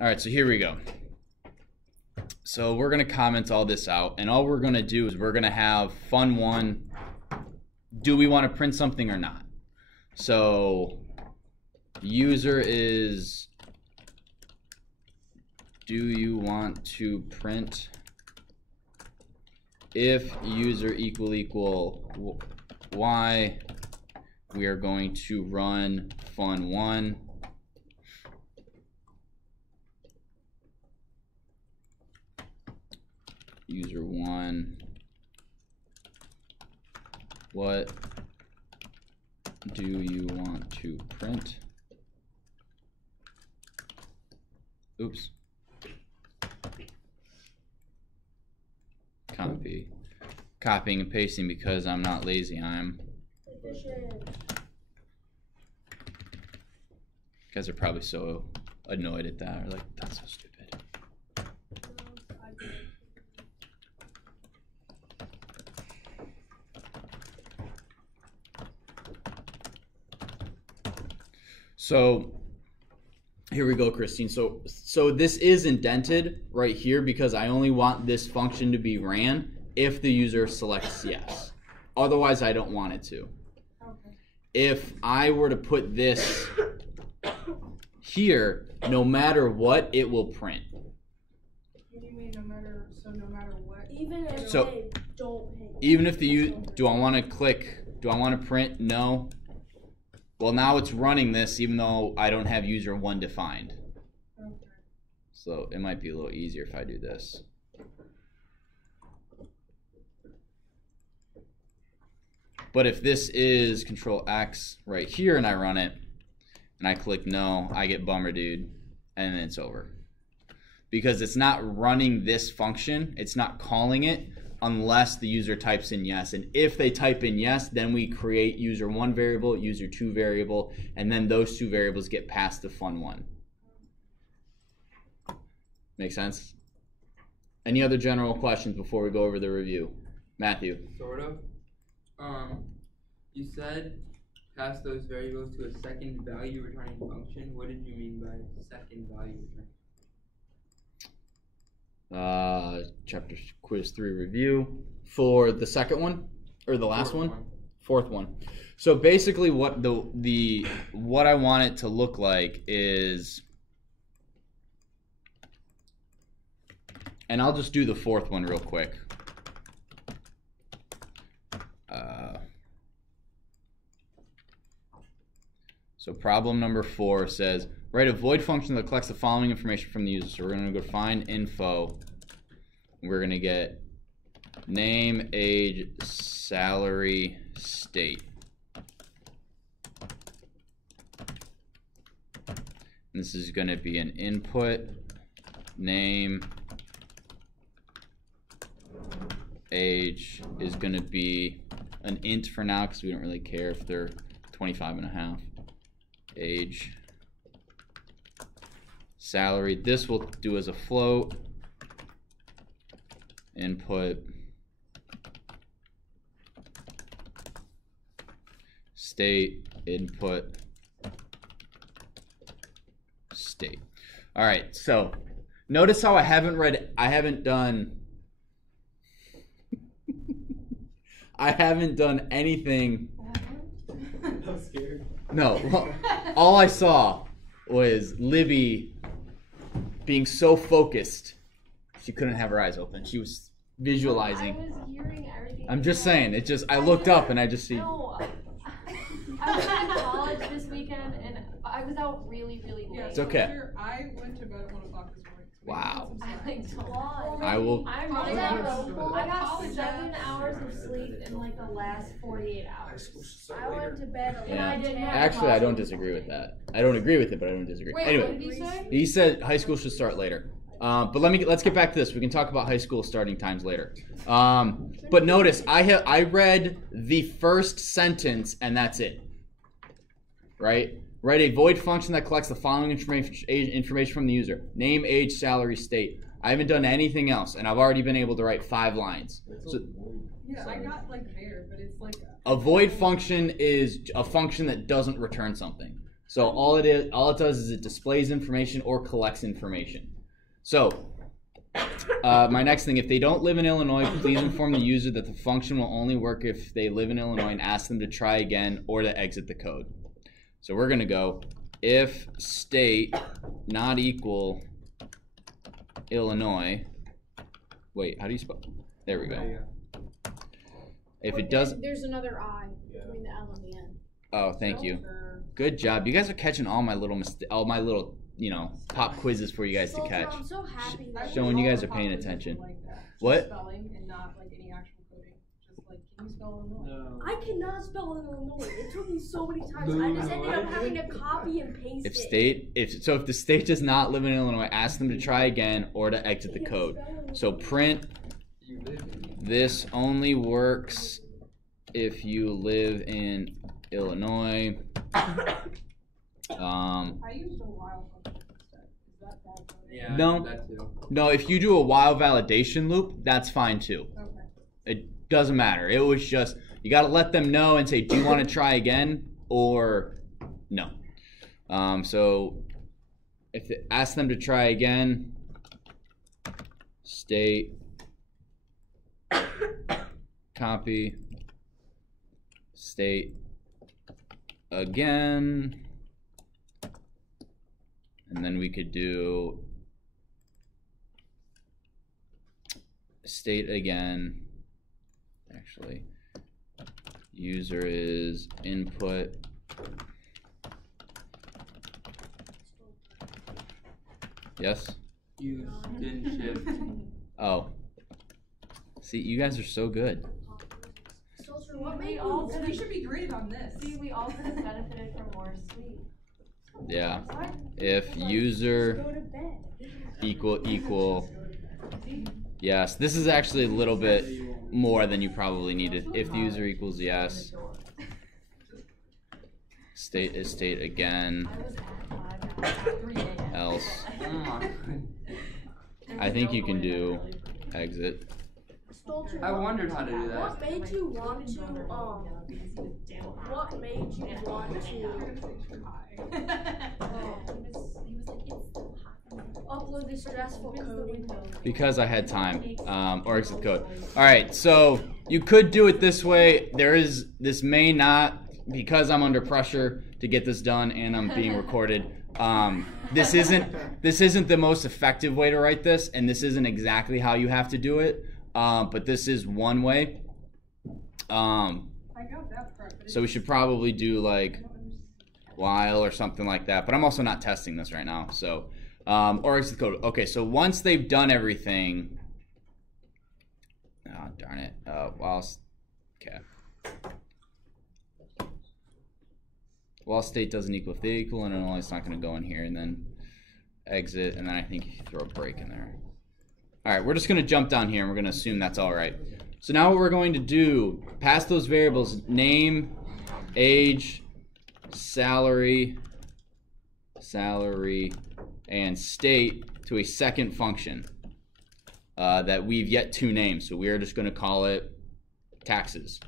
All right, so here we go. So we're going to comment all this out, and all we're going to do is we're going to have fun1. Do we want to print something or not? So user is, do you want to print? If user equal y, we are going to run fun1. User 1, what do you want to print? Oops. Copy. Copying and pasting because I'm not lazy. I'm. You guys are probably so annoyed at that, or like, that's so stupid. So here we go, Christine. So this is indented right here because I only want this function to be ran if the user selects yes. Otherwise, I don't want it to. Okay. If I were to put this here, no matter what, it will print. What do you mean no matter what? Even if so, they don't hit. Even if the do I want to click? Do I want to print? No. Well, now it's running this even though I don't have user 1 defined. Okay. So it might be a little easier if I do this. But if this is Control X right here and I run it and I click no, I get bummer dude, and then it's over. Because it's not running this function, it's not calling it unless the user types in yes. And if they type in yes, then we create user 1 variable, user 2 variable, and then those 2 variables get passed to fun1. Make sense? Any other general questions before we go over the review? Matthew? Sort of. You said pass those variables to a second value returning function. What did you mean by second value returning? Chapter quiz 3 review for the second one or the last one? Fourth one. So basically what what I want it to look like is, and I'll just do the fourth one real quick. So problem number 4 says, write a void function that collects the following information from the user. So we're going to go find info. We're going to get name, age, salary, state. And this is going to be an input, name, age is going to be an int for now because we don't really care if they're 25.5. Age, salary, this will do as a float, input, state, input, state. All right, so notice how I haven't done I haven't done anything. I'm scared. No, well, all I saw was Libby being so focused she couldn't have her eyes open. She was visualizing. I was hearing everything. I'm just saying, it just, I looked up and I just see. No, I was in college this weekend and I was out really late. It's okay. I went to bed at 1 o'clock this morning. Wow. I will. I got 7 hours of sleep in like the last 48 hours. I went to bed and I didn't have Actually, I don't disagree with that. I don't agree with it, but I don't disagree. Wait, anyway, what did he say? He said high school should start later. But let's get back to this. We can talk about high school starting times later. But notice I read the first sentence and that's it. Right? Write a void function that collects the following information from the user: name, age, salary, state. I haven't done anything else, and I've already been able to write 5 lines. So, yeah, I got like there, but it's like a void function is a function that doesn't return something. So all it does is it displays information or collects information. So my next thing, if they don't live in Illinois, please inform the user that the function will only work if they live in Illinois and ask them to try again or to exit the code. So we're going to go if state not equal Illinois. Wait, how do you spell? There we go. If it does, There's another I between the L and the N. oh, thank you. Good job. You guys are catching all my little pop quizzes for you guys to catch. I'm so happy. Showing you guys are paying attention. What? Spelling and not like any actual coding. Just like, can you spell Illinois? I cannot spell Illinois. It took me so many times. I just ended up having to copy and paste If the state does not live in Illinois, ask them to try again or to exit the code. So print this only works if you live in Illinois. I used a while function instead. Is that bad coding? Yeah, No. that too. No, if you do a while validation loop, that's fine too. Okay. It doesn't matter. It was just, you got to let them know and say, do you want to try again or no? So if it, ask them to try again, state, copy, state again, and then we could do state again. Actually, user is input. Yes? You didn't shift. Oh. See, you guys are so good. What made We should be graded on this. See, we all could have benefited from more sleep. Yeah. If user equal. Yes, this is actually a little bit more than you probably needed. If the user equals yes. State is state again. Else. Oh my. I think you can do exit. I wondered how to do that. What made you want to What made you want to upload this stressful coding? Because I had time, or exit code. All right, so you could do it this way. This may not, because I'm under pressure to get this done and I'm being recorded. This isn't the most effective way to write this, and this isn't exactly how you have to do it. But this is one way. I got that part. So we should probably do like while or something like that. But I'm also not testing this right now. So, or exit code. Okay, so once they've done everything. Oh, darn it. Okay. While state doesn't equal, if they equal and only, it's not going to go in here. And then exit. And then I think you can throw a break in there. All right, we're just going to jump down here and we're going to assume that's all right. So now what we're going to do, pass those variables, name, age, salary, and state to a second function that we've yet to name. So we're just going to call it taxes.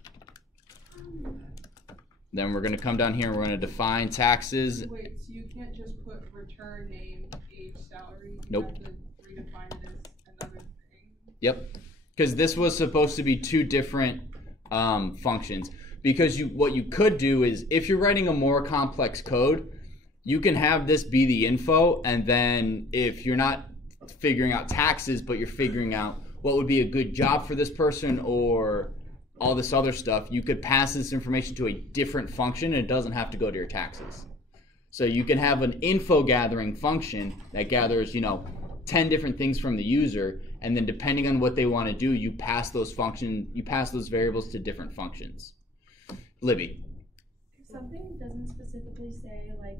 Then we're going to come down here and we're going to define taxes. Wait, so you can't just put return, name, age, salary? You Nope. have to redefine it as another thing? Yep, because this was supposed to be two different functions. Because what you could do is, if you're writing a more complex code, you can have this be the info, and then if you're not figuring out taxes, but you're figuring out what would be a good job for this person or all this other stuff, you could pass this information to a different function, and it doesn't have to go to your taxes. So you can have an info gathering function that gathers, 10 different things from the user, and then depending on what they want to do, you pass those variables to different functions. Libby. If something doesn't specifically say, like,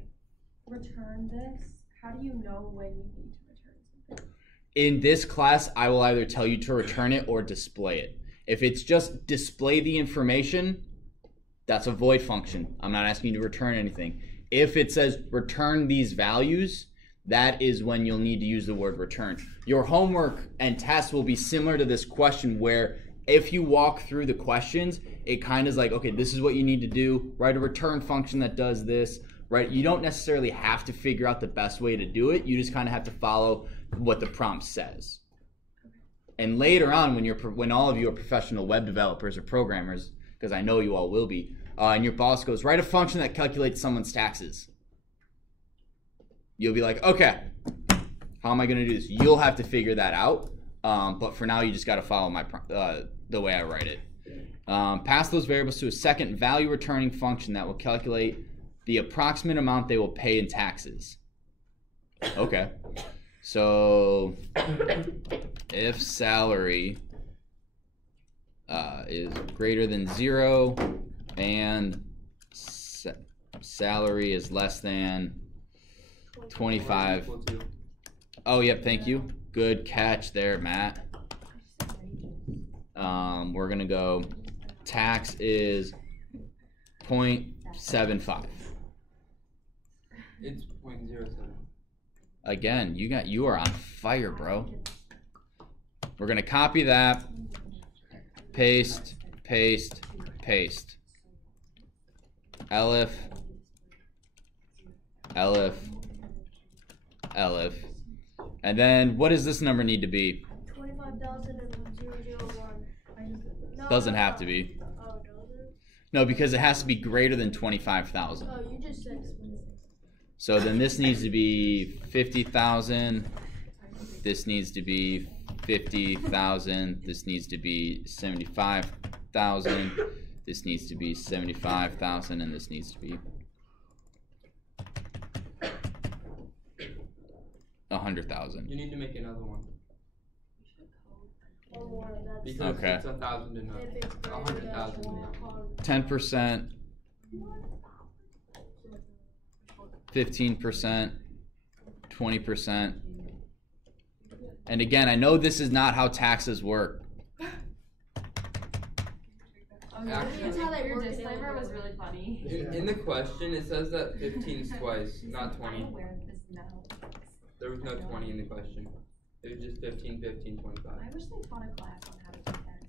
return this, how do you know when you need to return something? In this class, I will either tell you to return it or display it. If it's just display the information, that's a void function. I'm not asking you to return anything. If it says return these values, that is when you'll need to use the word return. Your homework and tests will be similar to this question, where if you walk through the questions, it kind of is like, okay, this is what you need to do. Write a return function that does this. right? You don't necessarily have to figure out the best way to do it. You just kind of have to follow what the prompt says. And later on, when all of you are professional web developers or programmers, because I know you all will be, and your boss goes, write a function that calculates someone's taxes. You'll be like, okay, how am I going to do this? You'll have to figure that out. But for now, you just got to follow the way I write it. Pass those variables to a second value returning function that will calculate the approximate amount they will pay in taxes. Okay. So if salary is greater than 0 and salary is less than 25. Oh, yep, thank you. Good catch there, Matt. We're going to go tax is 0.75. It's 0.07. Again, you are on fire, bro. We're going to copy that. Paste, paste, paste. Elif, elif, elif. And then what does this number need to be? 25,001. Doesn't have to be. Oh, does it? No, because it has to be greater than 25,000. Oh, you just said 26. So then this needs to be 50,000. This needs to be 50,000. This needs to be 75,000. This needs to be 75,000, and this needs to be 100,000. You need to make another one. Or more, that's Because Okay. it's 1,000 enough. if it's greater 100,000 than enough. 10%, 15%, 20%. And again, I know this is not how taxes work. Actually, That's how they Your work. disclaimer was really funny. In the question, it says that 15 is twice, not 20. There was no 20 in the question. It was just 15, 15, 25. I wish they taught a class on how to do taxes.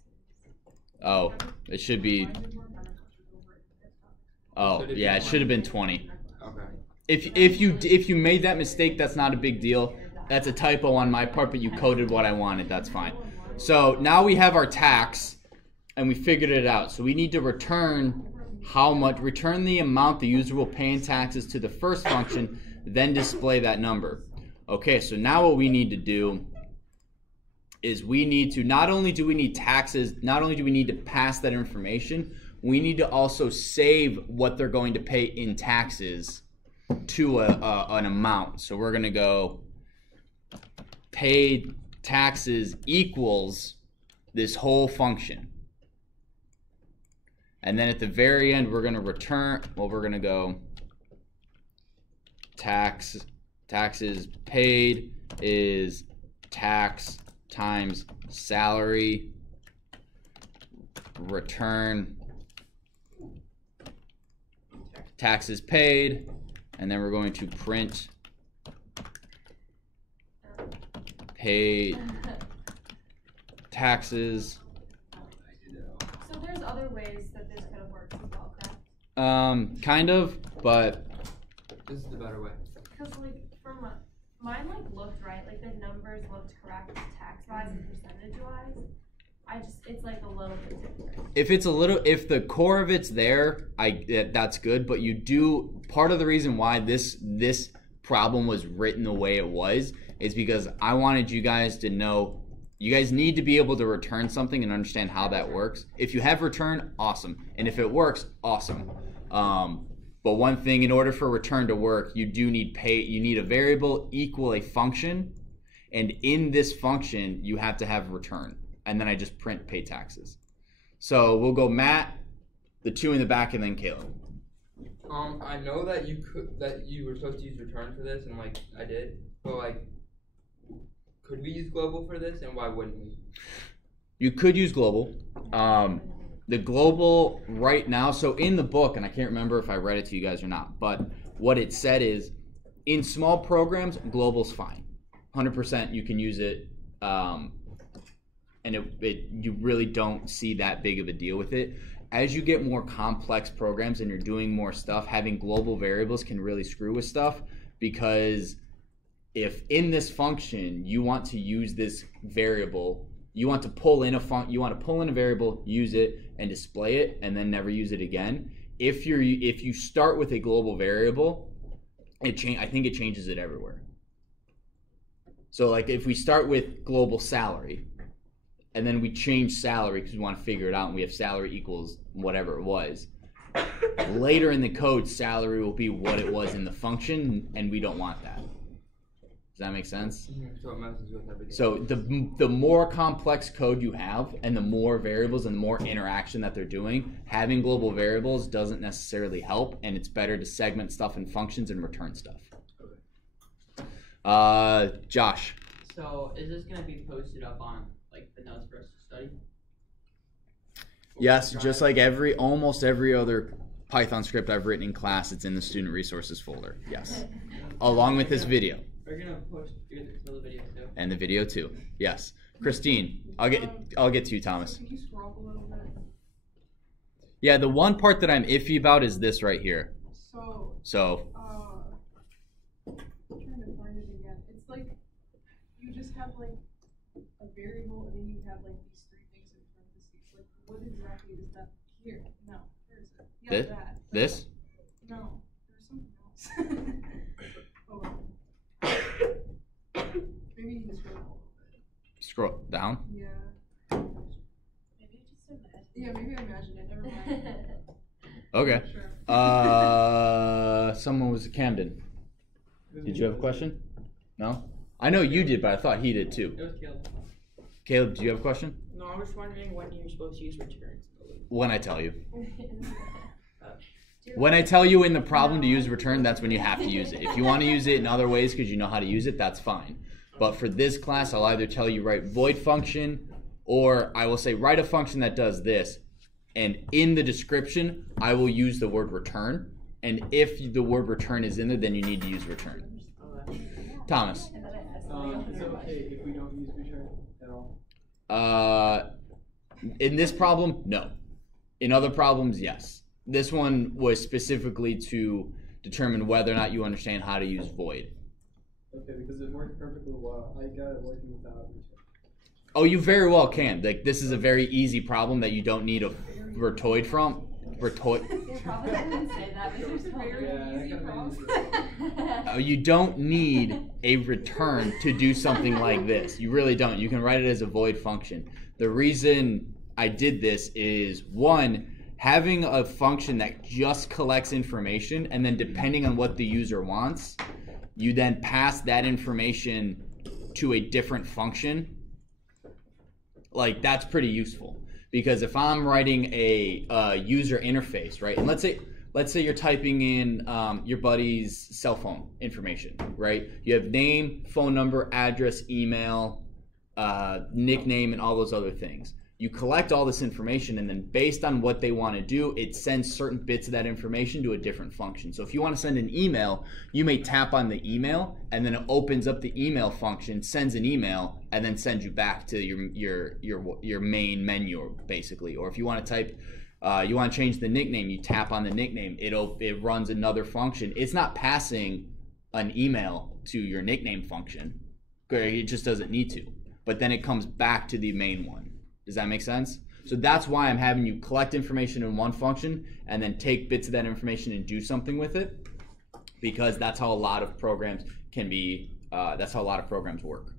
Oh, it should be. Oh, yeah, it should have been 20. Okay. If you made that mistake, that's not a big deal. That's a typo on my part, but you coded what I wanted. That's fine. So now we have our tax, and we figured it out. So we need to return return the amount the user will pay in taxes to the first function, then display that number. Okay, so now what we need to do is we need to, not only do we need taxes, not only do we need to pass that information, we need to also save what they're going to pay in taxes to an amount. So we're going to go pay taxes equals this whole function. And then at the very end, we're going to return, well, we're going to go taxes paid is tax times salary, return taxes paid, and then we're going to print paid taxes. So there's other ways that this could have worked as well, correct? Kind of, but This is the better way. Because like mine like looked right, like the numbers looked correct tax wise and percentage wise. It's like a little bit different. if the core of it's there, that's good. But part of the reason why this problem was written the way it was is because I wanted you guys to know, you guys need to be able to return something and understand how that works. If you have return, awesome, and if it works, awesome. But one thing, in order for return to work, you need a variable equal a function, and in this function you have to have return, and then I just print pay taxes. So we'll go Matt, the two in the back, and then Caleb. I know that you were supposed to use return for this, and like I did, but could we use global for this, and why wouldn't we? You could use global. The global right now, so in the book, and I can't remember if I read it to you guys or not, but what it said is, in small programs, global's fine. 100% you can use it, and you really don't see that big of a deal with it. as you get more complex programs and you're doing more stuff, having global variables can really screw with stuff, because if in this function you want to use this variable, you want to pull in a variable, use it, and display it, and then never use it again. If you start with a global variable, I think it changes it everywhere. So like if we start with global salary, and then we change salary because we want to figure it out, and we have salary equals whatever it was, later in the code, salary will be what it was in the function, and we don't want that. Does that make sense? So it messes with everything. So the more complex code you have, and the more variables and the more interaction that they're doing, having global variables doesn't necessarily help, and it's better to segment stuff in functions and return stuff. Josh. So is this going to be posted up on like the notes for us to study? Yes, just like almost every other Python script I've written in class, it's in the student resources folder. Yes, along with this video. We're gonna post the video too. And the video too. Yes, Christine. I'll get to you, Thomas. Can you scroll a little bit? Yeah, the one part that I'm iffy about is this right here. So. I'm trying to find it again. It's like you just have like a variable, and then you have like these three things in parentheses. Like, what exactly is that here? No, where is it? Yeah, that. This? No, there's something else. Oh, well. Maybe you can scroll a little bit. Scroll down. Yeah. Maybe you just imagine. Yeah, maybe I imagined it. Never mind. Okay. Sure. Someone was Camden. Did you have a question? No? I know you did, but I thought he did too. It was Caleb. Caleb, do you have a question? No, I was wondering when you're supposed to use returns. When I tell you. When I tell you in the problem to use return, that's when you have to use it. If you want to use it in other ways because you know how to use it, that's fine. But for this class, I'll either tell you write void function, or I will say write a function that does this. And in the description, I will use the word return. And if the word return is in there, then you need to use return. Thomas. Is it okay if we don't use return at all? In this problem, no. In other problems, yes. This one was specifically to determine whether or not you understand how to use void. Okay, because it worked perfectly well. I got it working without return. Oh, you very well can. Like, this is a very easy problem that you don't need a retoid from. Retoid. You probably didn't say that, but you're still Yeah, Easy problem. You don't need a return to do something like this. You really don't. You can write it as a void function. The reason I did this is, one, having a function that just collects information, and then depending on what the user wants, you then pass that information to a different function. Like, that's pretty useful. Because if I'm writing a user interface, right, and let's say you're typing in your buddy's cell phone information, right? You have name, phone number, address, email, nickname, and all those other things. You collect all this information, and then based on what they want to do, it sends certain bits of that information to a different function. So if you want to send an email, you may tap on the email, and then it opens up the email function, sends an email, and then sends you back to your main menu, basically. Or if you want to type, you want to change the nickname, you tap on the nickname, it runs another function. It's not passing an email to your nickname function. It just doesn't need to. But then it comes back to the main one. Does that make sense? So that's why I'm having you collect information in one function and then take bits of that information and do something with it, because that's how a lot of programs can be. That's how a lot of programs work.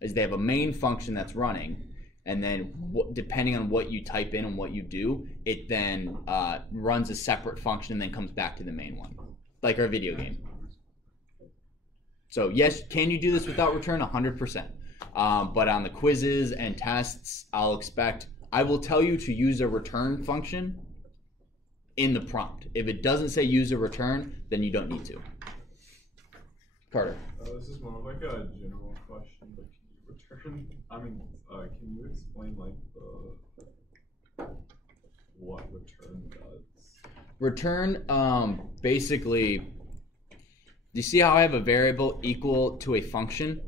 Is they have a main function that's running, and then depending on what you type in and what you do, it then runs a separate function and then comes back to the main one, like our video game. So yes, can you do this without return? 100%. But on the quizzes and tests, I will tell you to use a return function in the prompt. If it doesn't say use a return, then you don't need to. Carter. This is more of like a general question, but can you explain like what return does? Return, basically, do you see how I have a variable equal to a function?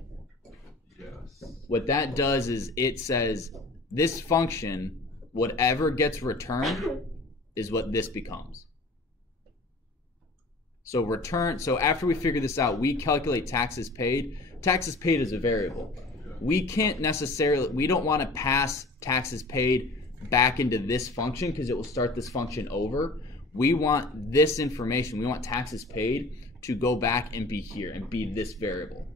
Yes. What that does is it says this function, whatever gets returned, is what this becomes. So return, so after we figure this out, we calculate taxes paid. Taxes paid is a variable. We can't necessarily, we don't want to pass taxes paid back into this function because it will start this function over. We want this information, we want taxes paid to go back and be here and be this variable.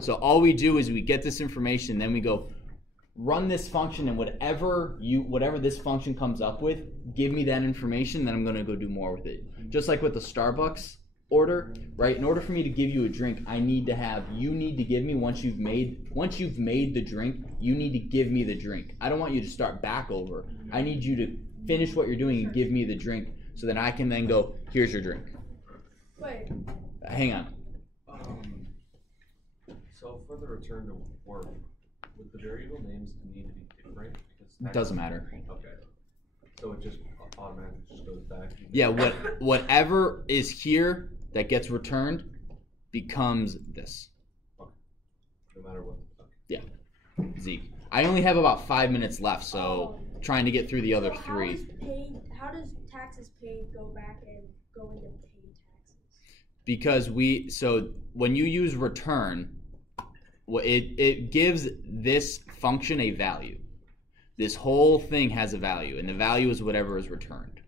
So all we do is we get this information, then we go run this function, and whatever this function comes up with, give me that information, then I'm going to go do more with it. Just like with the Starbucks order, right? In order for me to give you a drink, you need to give me, once you've made the drink, you need to give me the drink. I don't want you to start back over. I need you to finish what you're doing and give me the drink, so that I can then go, here's your drink. Wait. Hang on. So for the return to work, would the variable names need to be different? It doesn't matter. Okay. So it just automatically just goes back? Yeah, whatever is here that gets returned becomes this. Okay. No matter what. Okay. Yeah. Zeke. I only have about 5 minutes left, so trying to get through the other three. How does taxes paid go back and go into paid taxes? Because so when you use return, it gives this function a value. This whole thing has a value, and the value is whatever is returned.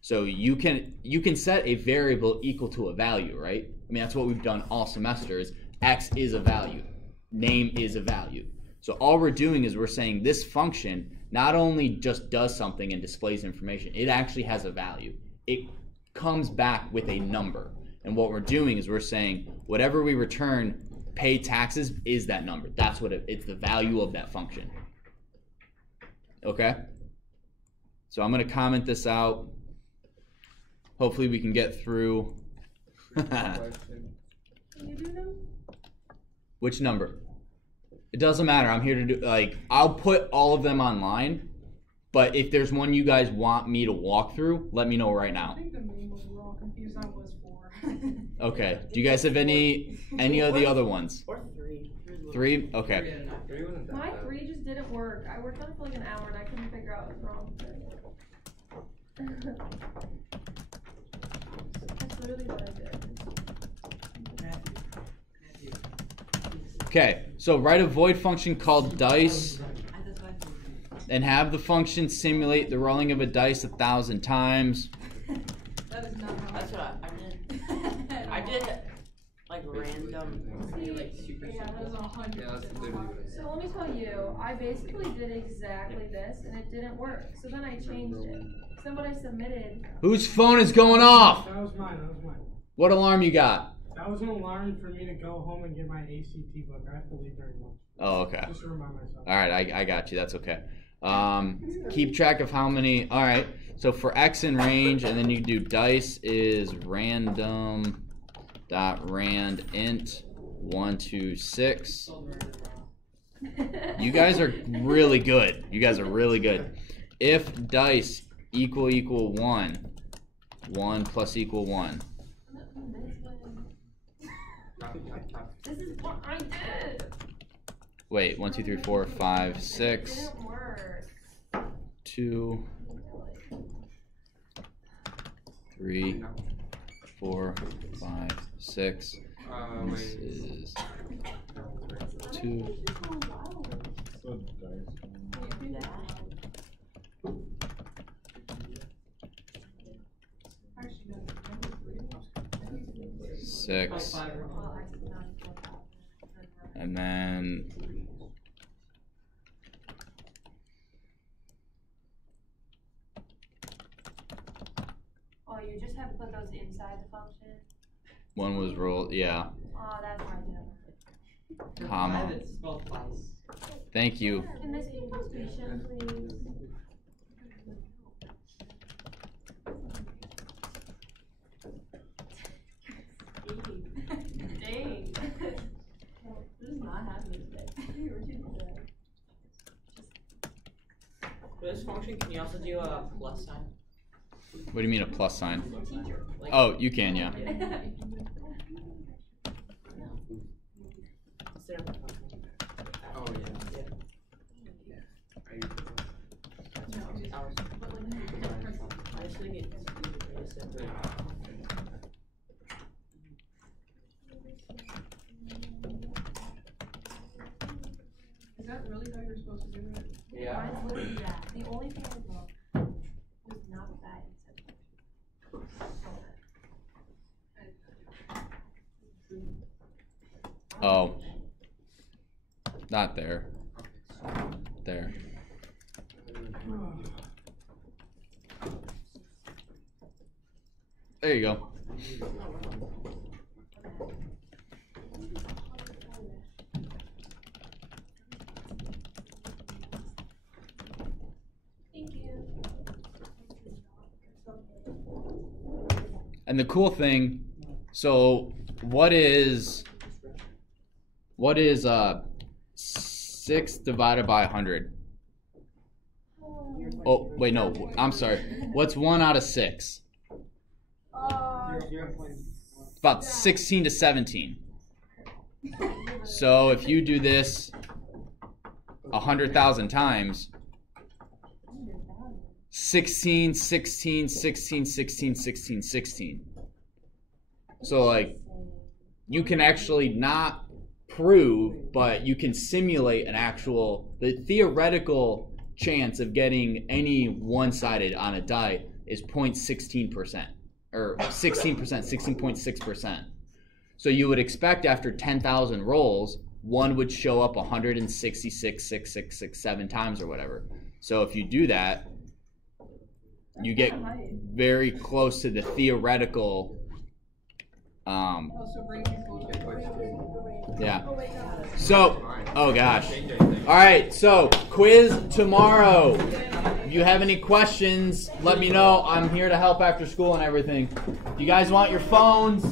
So you can set a variable equal to a value, right? I mean, that's what we've done all semesters. X is a value. Name is a value. So all we're doing is we're saying this function not only just does something and displays information, it actually has a value. It comes back with a number. And what we're doing is we're saying whatever we return, pay taxes, is that number. That's what it's the value of that function. Okay? So I'm going to comment this out. Hopefully we can get through. Can you do them? Which number? It doesn't matter. I'm here to do, I'll put all of them online, but if there's one you guys want me to walk through, let me know right I now. think the main one we're all confused on was 4. Okay. Do you guys have any of the other ones? Or 3. 3? Okay. My 3 just didn't work. I worked on it for like an hour and I couldn't figure out what was wrong with it. That's literally what I did. Okay. So write a void function called dice and have the function simulate the rolling of a dice 1,000 times. That is not how That's what I did. I did like random. Yeah, that is 100%. Yeah, that's literally what I did. So let me tell you, I basically did exactly this and it didn't work. So then I changed it. So what I submitted. Whose phone is going off? That was mine. What alarm you got? That was an alarm for me to go home and get my ACT book. I have to leave during lunch. Oh, okay. Just to remind myself. All right, I got you. That's okay. Keep track of how many. All right. So for X in range, and then you do dice is random dot rand int 126. You guys are really good. You guys are really good. If dice equal 1, 1 plus equal 1. This is what I did. Wait, 1, 2, 3, 4, 5, 6. It didn't work. 2, 3, 4, 5, 6. This is 2. So dice. 6. And then Oh, you just have to put those inside the function? 1 was rolled, yeah. Oh, that's hard to know. Comma. It's spelled twice. Thank you. Can this be completion, please? Dang. This is not happening today. For this function, can you also do a plus sign? What do you mean a plus sign? Like, Oh, you can, yeah. instead of a function. Oh, yeah. Hours. just make it really simple. Is that really how you're supposed to do it? Yeah. Mine's literally that. The only thing I wrote was not that instead. Oh. Not there. There. There you go. Thank you. And the cool thing, so what is 6 divided by 100? Oh, wait, no, I'm sorry. What's 1 out of 6? It's about 16 to 17. So if you do this 100,000 times, 16, 16, 16, 16, 16, 16. So like, you can actually not prove, but you can simulate the theoretical chance of getting any one-sided on a die is 0.16%, or 16%, 16.6%. So you would expect after 10,000 rolls, one would show up 166,66667 times or whatever. So if you do that, you get very close to the theoretical. Yeah. So, oh gosh. All right. So, quiz tomorrow. If you have any questions, let me know. I'm here to help after school and everything. You guys want your phones?